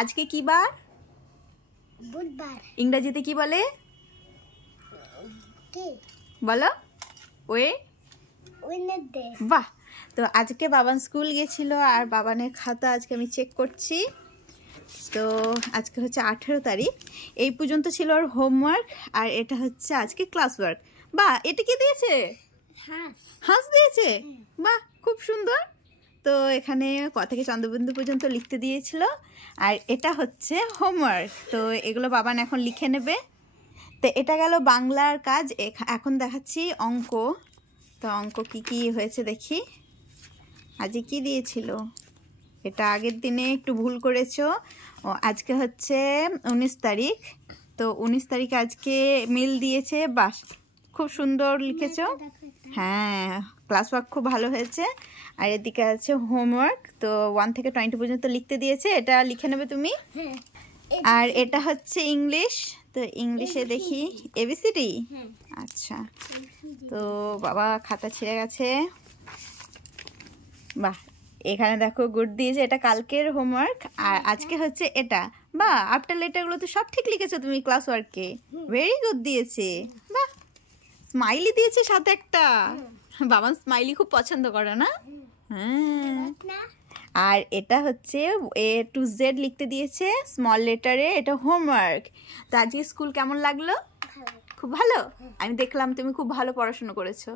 আজকে কি বার? বুধবার। ইংরেজিতে কি বলে? বলো। ওয়েডনেসডে। বাহ। তো আজকে বাবান স্কুল গেছিল আর বাবানের খাতা আজকে আমি চেক করছি। তো আজকে হচ্ছে 18 তারিখ। এই পর্যন্ত ছিল ওর হোমওয়ার্ক আর এটা হচ্ছে আজকে ক্লাস ওয়ার্ক। বাহ, এটা কি দিয়েছে? হাঁস দিয়েছে। বাহ, খুব সুন্দর। তো এখানে ক থেকে চন্দ্রবিন্দু পর্যন্ত লিখতে দিয়েছিল আর এটা হচ্ছে হোমওয়ার্ক। তো এগুলো বাবান এখন লিখে নেবে। তো এটা গেল বাংলার কাজ। এখন দেখাচ্ছি অঙ্ক। তো অঙ্ক কি কি হয়েছে দেখি। আজকে কি দিয়েছিল? এটা আগের দিনে একটু ভুল করেছো। আজকে হচ্ছে 19 তারিখ। তো 19 তারিখে আজকে মিল দিয়েছে। বাস, খুব সুন্দর লিখেছো। হ্যাঁ, ক্লাস ওয়ার্ক খুব ভালো হয়েছে। আর এদিকে আছে হোমওয়ার্ক। তো 1 থেকে 20 পর্যন্ত লিখতে দিয়েছে, এটা লিখে নেবে তুমি। আর এটা হচ্ছে ইংলিশ। তো ইংলিশে দেখি এবিসিডি। আচ্ছা, তো বাবা খাতা ছিঁড়ে গেছে। বাহ, এখানে দেখো গুড দিয়েছে, এটা কালকের হোমওয়ার্ক। আর আজকে হচ্ছে এটা। বাহ, আফটার লেটারগুলো তো সব ঠিক লিখেছো তুমি ক্লাস ওয়ার্কে। ভেরি গুড দিয়েছে। বাহ, স্মাইলি দিয়েছে সাথে একটা। বাবা স্মাইলি খুব পছন্দ করে না? হ্যাঁ। আর এটা হচ্ছে A to Z লিখতে দিয়েছে স্মল লেটারে, এটা হোমওয়ার্ক। তো আজকে স্কুল কেমন লাগলো? খুব ভালো। আমি দেখলাম তুমি খুব ভালো পড়াশোনা করেছো।